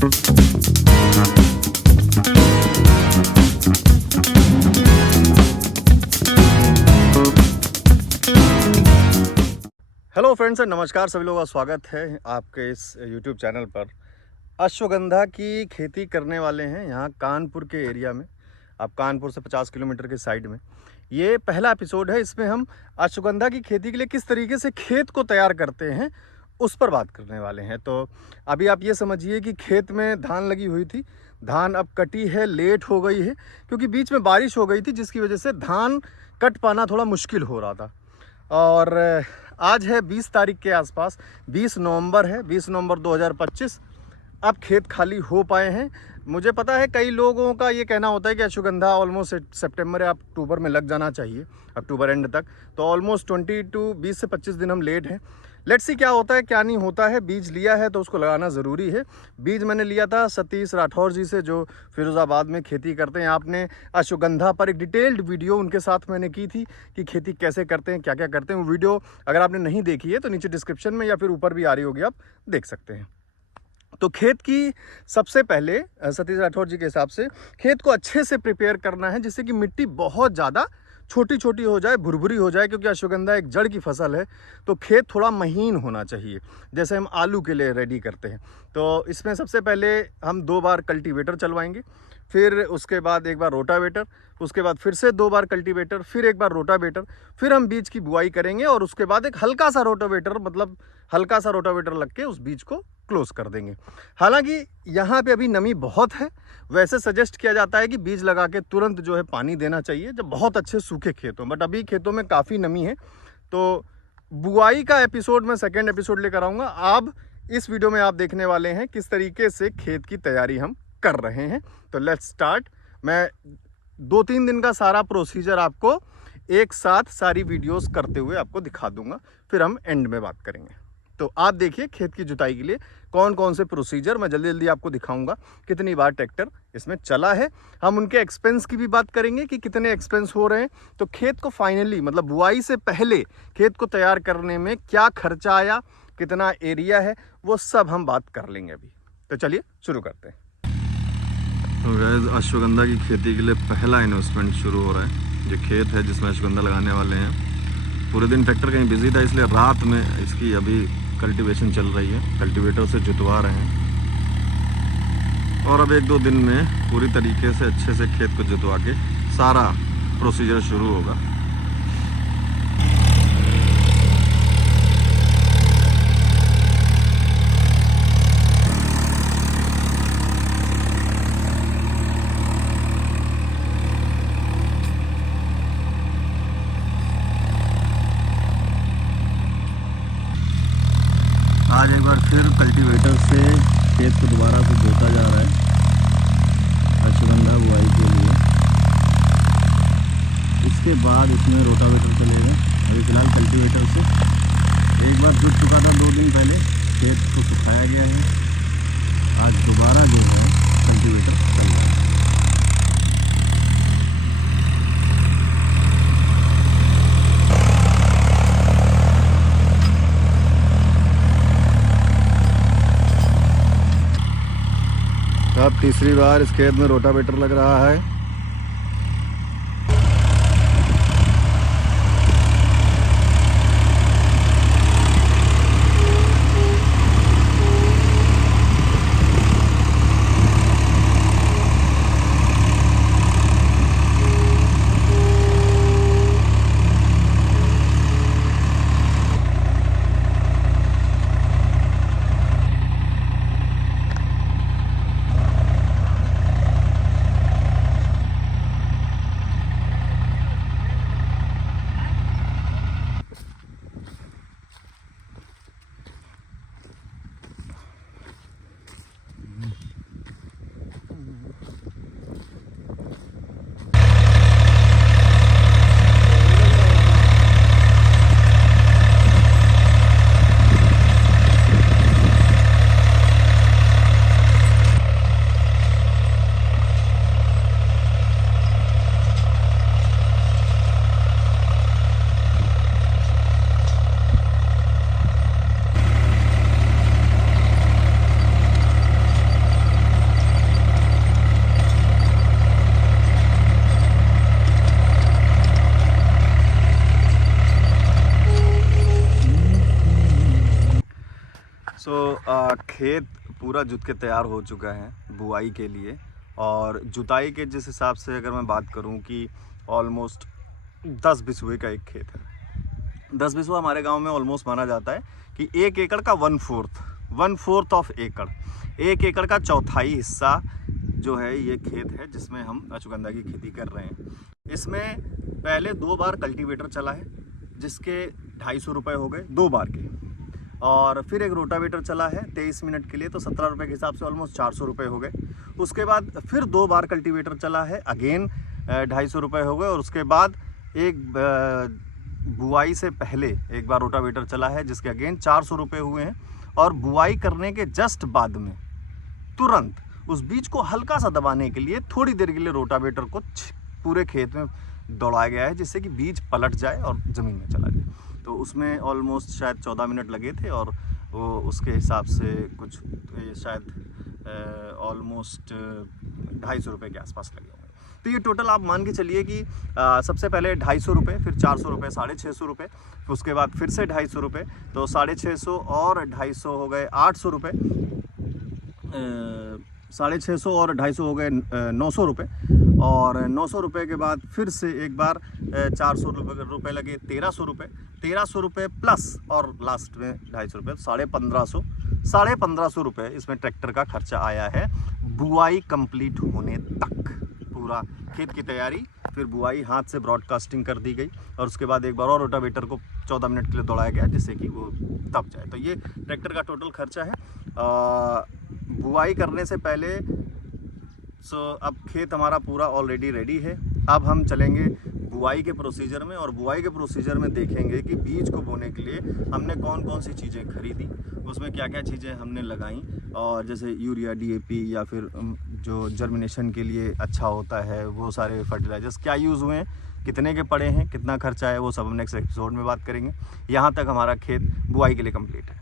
Hello friends, नमस्कार। सभी लोगों का स्वागत है आपके इस यूट्यूब चैनल पर। अश्वगंधा की खेती करने वाले हैं यहाँ कानपुर के एरिया में। आप कानपुर से 50 किलोमीटर के साइड में ये पहला एपिसोड है। इसमें हम अश्वगंधा की खेती के लिए किस तरीके से खेत को तैयार करते हैं उस पर बात करने वाले हैं। तो अभी आप ये समझिए कि खेत में धान लगी हुई थी, धान अब कटी है, लेट हो गई है क्योंकि बीच में बारिश हो गई थी, जिसकी वजह से धान कट पाना थोड़ा मुश्किल हो रहा था। और आज है 20 तारीख के आसपास, 20 नवंबर है, 20 नवंबर 2025। अब खेत खाली हो पाए हैं। मुझे पता है कई लोगों का ये कहना होता है कि अश्वगंधा ऑलमोस्ट सितंबर या अक्टूबर में लग जाना चाहिए, अक्टूबर एंड तक। तो ऑलमोस्ट 20 से 25 दिन हम लेट हैं। लेट्स सी क्या होता है क्या नहीं होता है। बीज लिया है तो उसको लगाना ज़रूरी है। बीज मैंने लिया था सतीश राठौर जी से, जो फिरोज़ाबाद में खेती करते हैं। आपने अश्वगंधा पर एक डिटेल्ड वीडियो उनके साथ मैंने की थी कि खेती कैसे करते हैं, क्या क्या करते हैं। वो वीडियो अगर आपने नहीं देखी है तो नीचे डिस्क्रिप्शन में या फिर ऊपर भी आ रही होगी, आप देख सकते हैं। तो खेत की सबसे पहले सतीश राठौर जी के हिसाब से खेत को अच्छे से प्रिपेयर करना है, जिससे कि मिट्टी बहुत ज़्यादा छोटी छोटी हो जाए, भुरभुरी हो जाए, क्योंकि अश्वगंधा एक जड़ की फसल है। तो खेत थोड़ा महीन होना चाहिए, जैसे हम आलू के लिए रेडी करते हैं। तो इसमें सबसे पहले हम 2 बार कल्टीवेटर चलवाएंगे, फिर उसके बाद एक बार रोटावेटर, उसके बाद फिर से 2 बार कल्टीवेटर, फिर एक बार रोटावेटर, फिर हम बीज की बुआई करेंगे और उसके बाद एक हल्का सा रोटावेटर, मतलब हल्का सा रोटावेटर लग के उस बीज को क्लोज कर देंगे। हालांकि यहाँ पे अभी नमी बहुत है, वैसे सजेस्ट किया जाता है कि बीज लगा के तुरंत जो है पानी देना चाहिए जब बहुत अच्छे सूखे खेत हों, बट अभी खेतों में काफ़ी नमी है। तो बुआई का एपिसोड मैं सेकेंड एपिसोड लेकर आऊँगा। अब इस वीडियो में आप देखने वाले हैं किस तरीके से खेत की तैयारी हम कर रहे हैं। तो लेट्स स्टार्ट। मैं 2-3 दिन का सारा प्रोसीजर आपको एक साथ सारी वीडियोस करते हुए आपको दिखा दूंगा, फिर हम एंड में बात करेंगे। तो आप देखिए खेत की जुताई के लिए कौन कौन से प्रोसीजर मैं जल्दी जल्दी आपको दिखाऊंगा, कितनी बार ट्रैक्टर इसमें चला है। हम उनके एक्सपेंस की भी बात करेंगे कि कितने एक्सपेंस हो रहे हैं। तो खेत को फाइनली, मतलब बुआई से पहले खेत को तैयार करने में क्या खर्चा आया, कितना एरिया है, वो सब हम बात कर लेंगे अभी। तो चलिए शुरू करते हैं। तो गाइस, अश्वगंधा की खेती के लिए पहला इन्वेस्टमेंट शुरू हो रहा है। जो खेत है जिसमें अश्वगंधा लगाने वाले हैं, पूरे दिन ट्रैक्टर कहीं बिजी था, इसलिए रात में इसकी अभी कल्टीवेशन चल रही है। कल्टीवेटर से जुतवा रहे हैं और अब 1-2 दिन में पूरी तरीके से अच्छे से खेत को जुतवा के सारा प्रोसीजर शुरू होगा। आज एक बार फिर कल्टीवेटर से खेत को दोबारा से जोता जा रहा है अश्वगंधा बुआई के लिए। इसके बाद इसमें रोटावेटर चलेगा। अभी फिलहाल कल्टीवेटर से एक बार जुत चुका था 2 दिन पहले, खेत को सुखाया गया है। आज दोबारा जो है कल्टीवेटर चल रहा है। अब तीसरी बार इस खेत में रोटावेटर लग रहा है। खेत पूरा जुत के तैयार हो चुका है बुआई के लिए। और जुताई के जिस हिसाब से अगर मैं बात करूं कि ऑलमोस्ट 10 बिस्वे का एक खेत है। 10 बिस्वा हमारे गांव में ऑलमोस्ट माना जाता है कि 1 एकड़ का 1/4 ऑफ एकड़, 1 एकड़ का चौथाई हिस्सा जो है ये खेत है जिसमें हम अश्वगंधा की खेती कर रहे हैं। इसमें पहले 2 बार कल्टीवेटर चला है जिसके 250 रुपये हो गए 2 बार के, और फिर एक रोटावेटर चला है 23 मिनट के लिए, तो 17 रुपये के हिसाब से ऑलमोस्ट 400 रुपये हो गए। उसके बाद फिर 2 बार कल्टीवेटर चला है, अगेन 250 रुपये हो गए। और उसके बाद एक बुआई से पहले एक बार रोटावेटर चला है जिसके अगेन 400 रुपये हुए हैं। और बुआई करने के जस्ट बाद में तुरंत उस बीज को हल्का सा दबाने के लिए थोड़ी देर के लिए रोटावेटर को पूरे खेत में दौड़ाया गया है जिससे कि बीज पलट जाए और ज़मीन में चला जाए। तो उसमें ऑलमोस्ट शायद 14 मिनट लगे थे और वो उसके हिसाब से कुछ शायद ऑलमोस्ट 250 रुपये के आसपास लगे होंगे। तो ये टोटल आप मान के चलिए कि सबसे पहले 250 रुपये, फिर 400 रुपये, 650 रुपये, फिर उसके बाद फिर से 250 रुपये, तो 650 और 250 हो गए 800 रुपये, 650 और 250 हो गए 900 रुपये, और 900 रुपये के बाद फिर से एक बार 400 रुपये लगे 1300 रुपये, 1300 रुपये प्लस और लास्ट में 250 रुपये, 1550 रुपये इसमें ट्रैक्टर का खर्चा आया है बुआई कंप्लीट होने तक। पूरा खेत की तैयारी, फिर बुआई हाथ से ब्रॉडकास्टिंग कर दी गई, और उसके बाद एक बार और रोटावेटर को 14 मिनट के लिए दौड़ाया गया जिससे कि वो तब जाए। तो ये ट्रैक्टर का टोटल खर्चा है बुआई करने से पहले। अब खेत हमारा पूरा ऑलरेडी रेडी है। अब हम चलेंगे बुआई के प्रोसीजर में, और बुआई के प्रोसीजर में देखेंगे कि बीज को बोने के लिए हमने कौन कौन सी चीज़ें खरीदी, उसमें क्या क्या चीज़ें हमने लगाई, और जैसे यूरिया, DAP या फिर जो जर्मिनेशन के लिए अच्छा होता है वो सारे फर्टिलाइजर्स क्या यूज़ हुए हैं, कितने के पड़े हैं, कितना खर्चा है, वो सब हम नेक्स्ट एपिसोड में बात करेंगे। यहाँ तक हमारा खेत बुआई के लिए कंप्लीट है।